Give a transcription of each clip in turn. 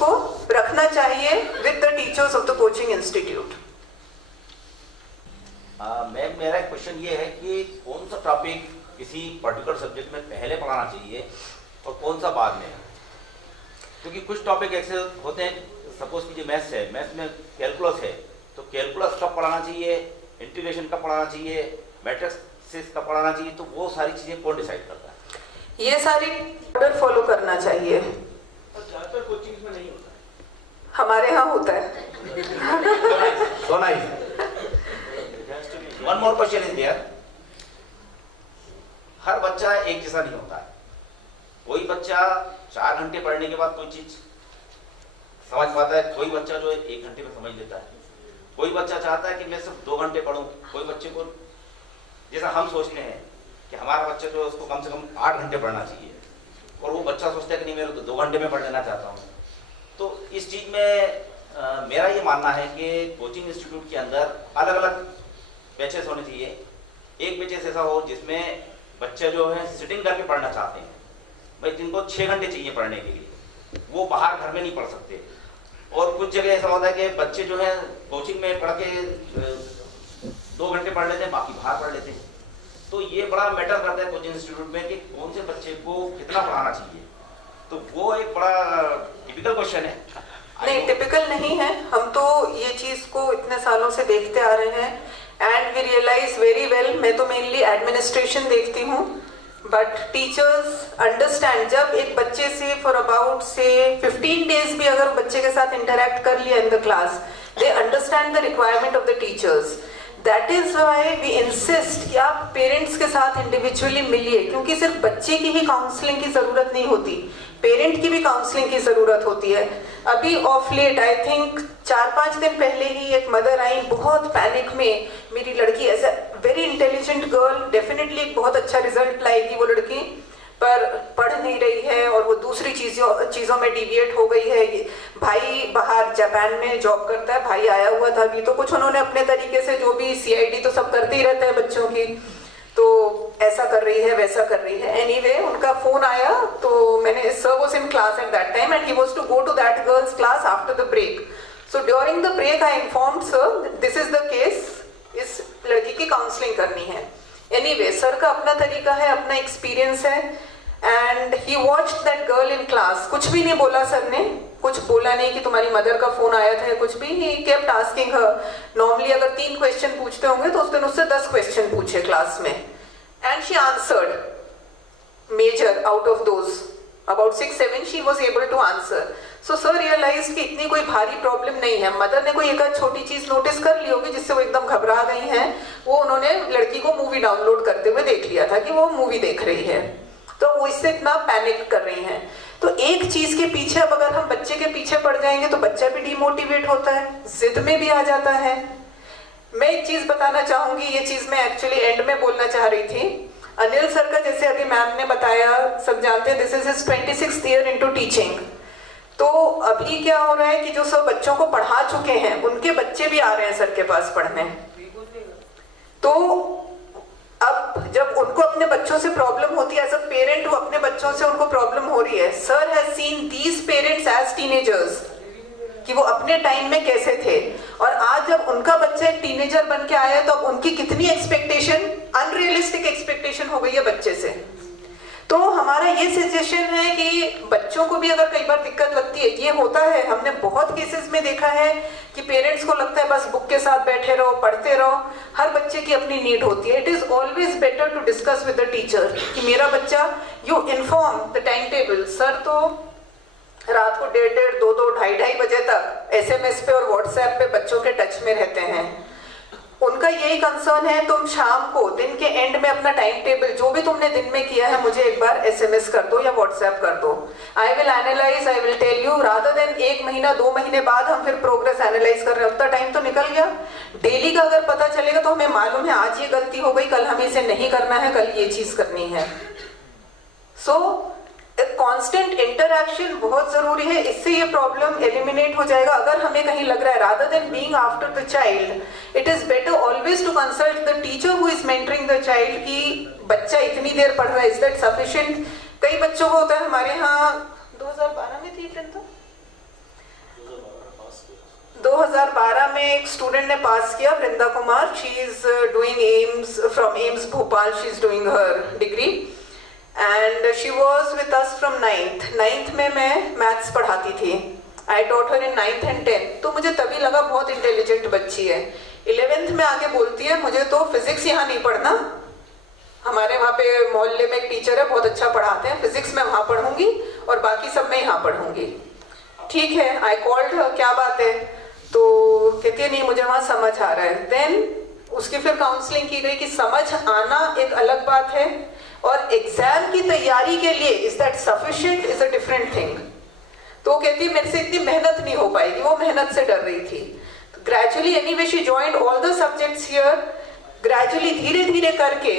को रखना चाहिए with the teachers of the coaching institute. Ma'am, मेरा क्वेश्चन ये है कि कौन सा टॉपिक किसी पर्टिकुलर सब्जेक्ट में पहले पढ़ाना चाहिए और कौन सा बाद में? क्योंकि कुछ टॉपिक ऐसे होते हैं, सपोज कीजिए मैथ्स है, मैथ्स में कैलकुलस है तो कैलकुलस कब पढ़ाना चाहिए, इंटीग्रेशन कब पढ़ाना चाहिए, मैट्रिक्स कब पढ़ाना चाहिए, तो वो सारी चीज़ें कौन डिसाइड करता है? ये सारी ऑर्डर फॉलो करना चाहिए। ज़्यादातर कोचिंग्स में नहीं होता है, हमारे यहाँ होता है। So nice. One more question is there. हर बच्चा एक जैसा नहीं होता है। कोई बच्चा 4 घंटे पढ़ने के बाद कोई चीज समझ पाता है, कोई बच्चा जो है 1 घंटे में समझ लेता है, कोई बच्चा चाहता है कि मैं सिर्फ 2 घंटे पढूं, कोई बच्चे को जैसा हम सोचते हैं कि हमारा बच्चा जो है उसको कम से कम 8 घंटे पढ़ना चाहिए और वो बच्चा सोचता है कि नहीं, मैं तो 2 घंटे में पढ़ लेना चाहता हूँ। तो इस चीज़ में मेरा ये मानना है कि कोचिंग इंस्टीट्यूट के अंदर अलग अलग बैचेस होने चाहिए। एक बैचेस ऐसा हो जिसमें बच्चे जो है सिटिंग करके पढ़ना चाहते हैं, भाई जिनको 6 घंटे चाहिए पढ़ने के लिए, वो बाहर घर में नहीं पढ़ सकते। और कुछ जगह ऐसा होता है कि बच्चे जो है कोचिंग में पढ़ के 2 घंटे पढ़ लेते हैं, बाकी बाहर पढ़ लेते हैं। तो ये बड़ा मैटर करता है कोचिंग इंस्टीट्यूट में कि कौन से बच्चे को कितना पढ़ाना चाहिए। तो वो एक बड़ा टिपिकल क्वेश्चन है। नहीं, टिपिकल नहीं है, हम तो ये चीज को इतने सालों से देखते आ रहे हैं and we realize very well. मैं तो मेनली एडमिनिस्ट्रेशन देखती हूँ, बट टीचर्स अंडरस्टैंड। जब एक बच्चे से फॉर अबाउट से 15 डेज भी अगर बच्चे के साथ इंटरेक्ट कर लिया in the class, they understand the requirement of the teachers. That is why we insist कि आप पेरेंट्स के साथ इंडिविजुअली मिलिए, क्योंकि सिर्फ बच्चे की ही काउंसलिंग की जरूरत नहीं होती, पेरेंट की भी काउंसलिंग की जरूरत होती है। अभी ऑफ लेट आई थिंक 4-5 दिन पहले ही एक मदर आई बहुत पैनिक में, मेरी लड़की as a very intelligent girl, definitely एक बहुत अच्छा रिजल्ट लाएगी वो लड़की, पर पढ़ नहीं रही है और वो दूसरी चीज़ों में डिविएट हो गई है। भाई बाहर जापान में जॉब करता है, भाई आया हुआ था अभी, तो कुछ उन्होंने अपने तरीके से जो भी CID तो सब करते ही रहते हैं बच्चों की, तो ऐसा कर रही है वैसा कर रही है। एनीवे उनका फोन आया, तो मैंने sir was in class at that time and he was to go to that girls class after the break. So during the break I informed sir this is the case, इस लड़की की counselling करनी है। Anyway sir का अपना तरीका है, अपना एक्सपीरियंस है and he watched that girl in class. कुछ भी नहीं बोला सर ने, कुछ बोला नहीं कि तुम्हारी मदर का फोन आया था, कुछ भी। He kept asking her. Normally अगर 3 क्वेश्चन पूछते होंगे तो उस दिन उससे 10 क्वेश्चन पूछे क्लास में, and she answered major out of those about 6-7 she was able to answer. So sir realize कि इतनी कोई भारी प्रॉब्लम नहीं है, मदर ने कोई एक छोटी चीज नोटिस कर ली होगी जिससे वो एकदम घबरा गई हैं। वो उन्होंने लड़की को मूवी डाउनलोड करते हुए देख लिया था कि वो मूवी देख रही है, तो वो इससे इतना पैनिक कर रही हैं। तो एक चीज के पीछे अब अगर हम बच्चे के पीछे पड़ जाएंगे तो बच्चा भी डिमोटिवेट होता है, जिद में भी आ जाता है। मैं एक चीज बताना चाहूंगी, ये चीज मैं एक्चुअली एंड में बोलना चाह रही थी। अनिल सर का जैसे अभी मैम ने बताया, सब जानते हैं this is his 26th year into teaching. तो अभी क्या हो रहा है कि जो सब बच्चों को पढ़ा चुके हैं उनके बच्चे भी आ रहे हैं सर के पास पढ़ने। तो अब जब उनको अपने बच्चों से प्रॉब्लम होती है, एज अ पेरेंट वो अपने बच्चों से उनको प्रॉब्लम हो रही है। Sir has seen these parents as teenagers कि वो अपने टाइम में कैसे थे, और आज जब उनका बच्चा एक टीनेजर बन के आया है तो अब उनकी कितनी एक्सपेक्टेशन, अनरियलिस्टिक एक्सपेक्टेशन हो गई है बच्चे से। तो हमारा ये सजेशन है कि बच्चों को भी अगर कई बार दिक्कत लगती है, ये होता है, हमने बहुत केसेस में देखा है कि पेरेंट्स को लगता है बस बुक के साथ बैठे रहो, पढ़ते रहो। हर बच्चे की अपनी नीड होती है। It is always better to discuss with the teacher कि मेरा बच्चा, you inform the time table. Sir तो रात को 1:30, 2-2, 2:30 बजे तक SMS पे और WhatsApp पे बच्चों के टच में रहते हैं। उनका यही कंसर्न है, तुम शाम को दिन के एंड में अपना टाइम टेबल जो भी तुमने दिन में किया है मुझे एक बार SMS कर दो या WhatsApp कर दो। I will analyse, I will tell you, rather than 1 महीना 2 महीने बाद हम फिर प्रोग्रेस एनालाइज कर रहे हैं। अब तक टाइम तो निकल गया। डेली का अगर पता चलेगा तो हमें मालूम है आज ये गलती हो गई, कल हमें इसे नहीं करना है, कल ये चीज करनी है। सो कांस्टेंट इंटरैक्शन बहुत जरूरी है, इससे ये प्रॉब्लम एलिमिनेट हो जाएगा। अगर हमें कहीं लग रहा है, rather than being after the child, it is better always to consult the teacher who is mentoring the child कि बच्चा इतनी देर पढ़ रहा है, इज दैट सफिशिएंट। कई बच्चों को होता है, हमारे यहाँ 2012 में थी तो में एक स्टूडेंट ने पास किया, Vrinda Kumar, she is doing AIIMS, from AIIMS Bhopal she is doing her degree and she was with us from 9th में मैं मैथ्स पढ़ाती थी। I taught her in 9th and 10th। तो मुझे तभी लगा बहुत इंटेलिजेंट बच्ची है। 11th में आके बोलती है मुझे तो फिजिक्स यहाँ नहीं पढ़ना, हमारे वहाँ पे मोहल्ले में एक टीचर है बहुत अच्छा पढ़ाते हैं, फिजिक्स मैं वहाँ पढ़ूंगी और बाकी सब मैं यहाँ पढ़ूंगी। ठीक है, आई कॉल्ड हर, क्या बात है? तो कहती है नहीं मुझे वहाँ समझ आ रहा है। देन उसकी फिर काउंसलिंग की गई कि समझ आना एक अलग बात है और एग्जाम की तैयारी के लिए is that sufficient is a different thing. तो कहती है मेरे से इतनी मेहनत नहीं हो पाएगी, वो मेहनत से डर रही थी। Gradually anyway she joined all the subjects here. Gradually धीरे धीरे करके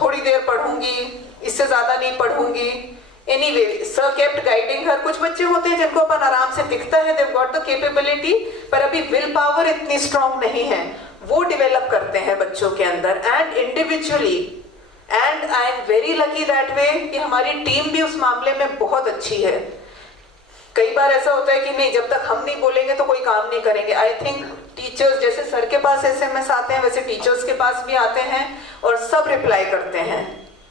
थोड़ी देर पढ़ूंगी, इससे ज्यादा नहीं पढ़ूंगी। एनीवे सर केप्ट गाइडिंग हर। कुछ बच्चे होते हैं जिनको अपन आराम से दिखता है देव गॉट द कैपेबिलिटी, पर अभी विल पावर इतनी स्ट्रांग नहीं है, वो डेवलप करते हैं बच्चों के अंदर and individually. And I am very lucky that way कि हमारी टीम भी उस मामले में बहुत अच्छी है। कई बार ऐसा होता है कि नहीं जब तक हम नहीं बोलेंगे तो कोई काम नहीं करेंगे। आई थिंक टीचर्स, जैसे सर के पास SMS आते हैं वैसे टीचर्स के पास भी आते हैं और सब रिप्लाई करते हैं।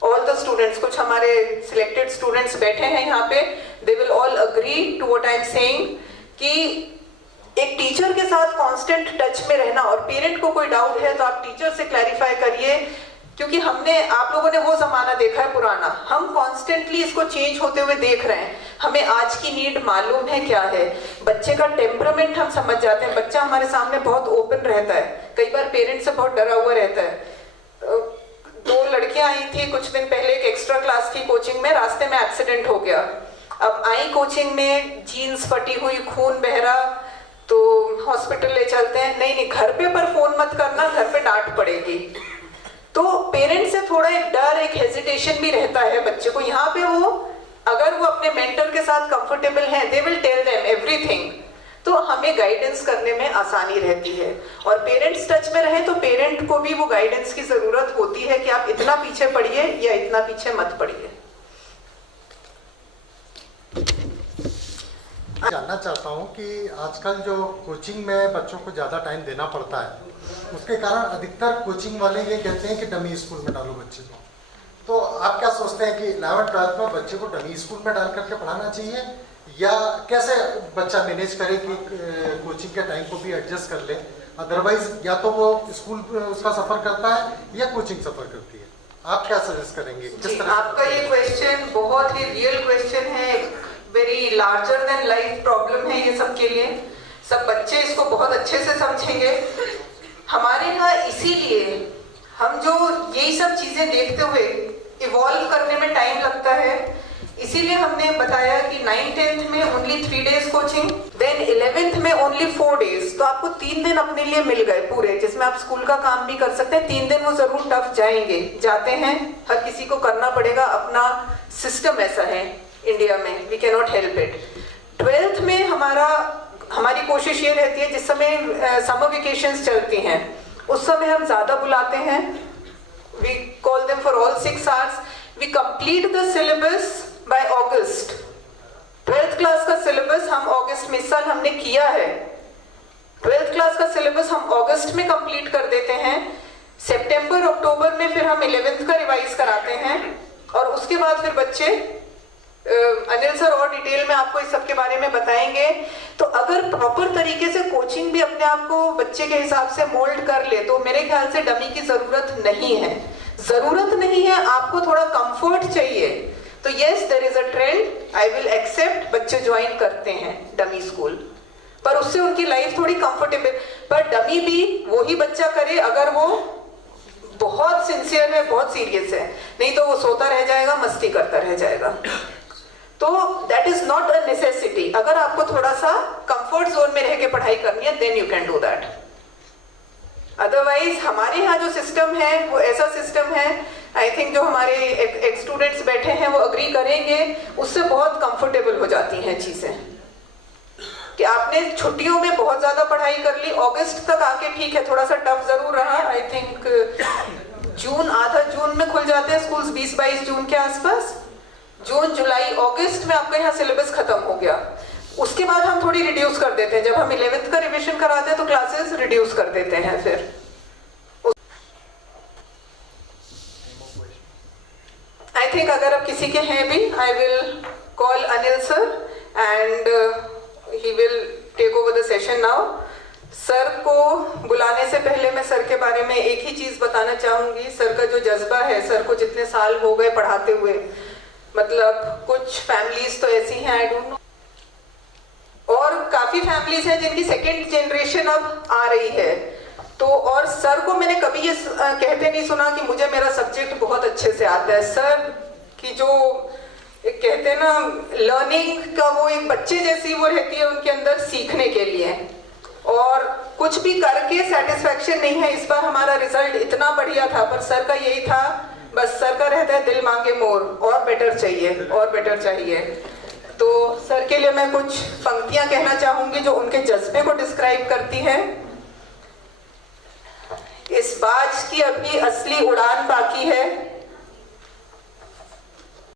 ऑल द स्टूडेंट्स, कुछ हमारे सिलेक्टेड स्टूडेंट्स बैठे हैं यहाँ पे, they will all agree to what I am saying कि एक टीचर के साथ कांस्टेंट टच में रहना, और पेरेंट को कोई डाउट है तो आप टीचर से क्लैरिफाई करिए, क्योंकि हमने, आप लोगों ने वो जमाना देखा है पुराना, हम कॉन्स्टेंटली इसको चेंज होते हुए देख रहे हैं। हमें आज की नीड मालूम है क्या है, बच्चे का टेम्परामेंट हम समझ जाते हैं। बच्चा हमारे सामने बहुत ओपन रहता है, कई बार पेरेंट से बहुत डरा हुआ रहता है। 2 लड़कियां आई थी कुछ दिन पहले, एक एक्स्ट्रा क्लास की कोचिंग में, रास्ते में एक्सीडेंट हो गया। अब आई कोचिंग में, जीन्स फटी हुई, खून बह रहा, तो हॉस्पिटल ले चलते हैं। नहीं नहीं घर पे पर फोन मत करना, घर पे डांट पड़ेगी। तो पेरेंट्स से थोड़ा एक डर, एक हेजिटेशन भी रहता है बच्चे को। यहाँ पे वो, अगर वो अपने मेंटर के साथ कंफर्टेबल हैं, they will tell them everything, तो हमें गाइडेंस करने में आसानी रहती है। और पेरेंट्स टच में रहे तो पेरेंट को भी वो गाइडेंस की जरूरत होती है कि आप इतना पीछे पढ़िए या इतना पीछे मत पढ़िए। जानना चाहता हूँ कि आजकल जो कोचिंग में बच्चों को ज़्यादा टाइम देना पड़ता है, उसके कारण अधिकतर कोचिंग वाले ये कहते हैं कि डमी स्कूल में डालो बच्चे को। तो आप क्या सोचते हैं कि 11th-12th में बच्चे को डमी स्कूल में डाल करके पढ़ाना चाहिए, या कैसे बच्चा मैनेज करे कि कोचिंग के टाइम को भी एडजस्ट कर ले? अदरवाइज या तो वो स्कूल उसका सफ़र करता है या कोचिंग सफ़र करती है। आप क्या सजेस्ट करेंगे? किस तरह आपका ये क्वेश्चन बहुत ही रियल क्वेश्चन है, very larger than life problem है ये सबके लिए। सब बच्चे इसको बहुत अच्छे से समझेंगे। हमारे यहाँ इसीलिए हम जो यही सब चीजें देखते हुए इवॉल्व करने में टाइम लगता है, इसीलिए हमने बताया कि 9th-10th में only 3 days coaching, then 11th में ओनली 4 days। तो आपको 3 दिन अपने लिए मिल गए पूरे, जिसमें आप स्कूल का काम भी कर सकते हैं। 3 दिन वो जरूर टफ जाएंगे, जाते हैं, हर किसी को करना पड़ेगा, अपना सिस्टम ऐसा है इंडिया में, we can not help it. 12th में हमारी कोशिश ये रहती है, जिस समय समर वेकेशंस चलती हैं उस समय हम ज्यादा बुलाते हैं, we call them for all 6 hours, we complete the syllabus by August. 12th class का सिलेबस हम अगस्त में, इस साल हमने किया है, 12th क्लास का सिलेबस हम अगस्त में कंप्लीट कर देते हैं। सितंबर अक्टूबर में फिर हम 11th का रिवाइज कराते हैं, और उसके बाद फिर बच्चे, अनिल सर और डिटेल में आपको इस सब के बारे में बताएंगे। तो अगर प्रॉपर तरीके से कोचिंग भी अपने आप को बच्चे के हिसाब से मोल्ड कर ले तो मेरे ख्याल से डमी की जरूरत नहीं है। जरूरत नहीं है, आपको थोड़ा कंफर्ट चाहिए तो yes there is a trend, I will accept, बच्चे ज्वाइन करते हैं डमी स्कूल, पर उससे उनकी लाइफ थोड़ी कंफर्टेबल। पर डमी भी वही बच्चा करे अगर वो बहुत सिंसियर है, बहुत सीरियस है, नहीं तो वो सोता रह जाएगा, मस्ती करता रह जाएगा। तो that is not a necessity. अगर आपको थोड़ा सा कंफर्ट जोन में रह के पढ़ाई करनी है then you can do that. Otherwise हमारे यहाँ जो सिस्टम है वो ऐसा सिस्टम है, आई थिंक जो हमारे एक स्टूडेंट्स बैठे हैं वो अग्री करेंगे, उससे बहुत कंफर्टेबल हो जाती हैं चीजें। कि आपने छुट्टियों में बहुत ज्यादा पढ़ाई कर ली, अगस्त तक आके ठीक है, थोड़ा सा टफ जरूर रहा। आई थिंक जून, आधा जून में खुल जाते हैं स्कूल्स, 20-22 जून के आसपास। जून, जुलाई, अगस्त में आपका यहाँ सिलेबस खत्म हो गया। उसके बाद हम थोड़ी रिड्यूस कर देते हैं। जब हम 11th का रिवीजन कराते हैं तो क्लासेस रिड्यूस कर देते हैं। फिर आई थिंक अगर अब किसी के हैं भी, I will call Anil sir and he will take over the session now. Sir को बुलाने से पहले मैं सर के बारे में एक ही चीज बताना चाहूंगी। सर का जो जज्बा है, सर को जितने साल हो गए पढ़ाते हुए, मतलब कुछ फैमिलीज तो ऐसी हैं, आई डोंट नो, और काफी फैमिलीज हैं जिनकी सेकेंड जनरेशन अब आ रही है। तो और सर को मैंने कभी ये कहते नहीं सुना कि मुझे मेरा सब्जेक्ट बहुत अच्छे से आता है। सर की जो एक कहते हैं ना लर्निंग का, वो एक बच्चे जैसी वो रहती है उनके अंदर सीखने के लिए, और कुछ भी करके सेटिस्फेक्शन नहीं है। इस बार हमारा रिजल्ट इतना बढ़िया था, पर सर का यही था, बस सर का रहता है दिल मांगे मोर, और बेटर चाहिए और बेटर चाहिए। तो सर के लिए मैं कुछ पंक्तियां कहना चाहूंगी जो उनके जज्बे को डिस्क्राइब करती है। इस बाज की अभी असली उड़ान बाकी है,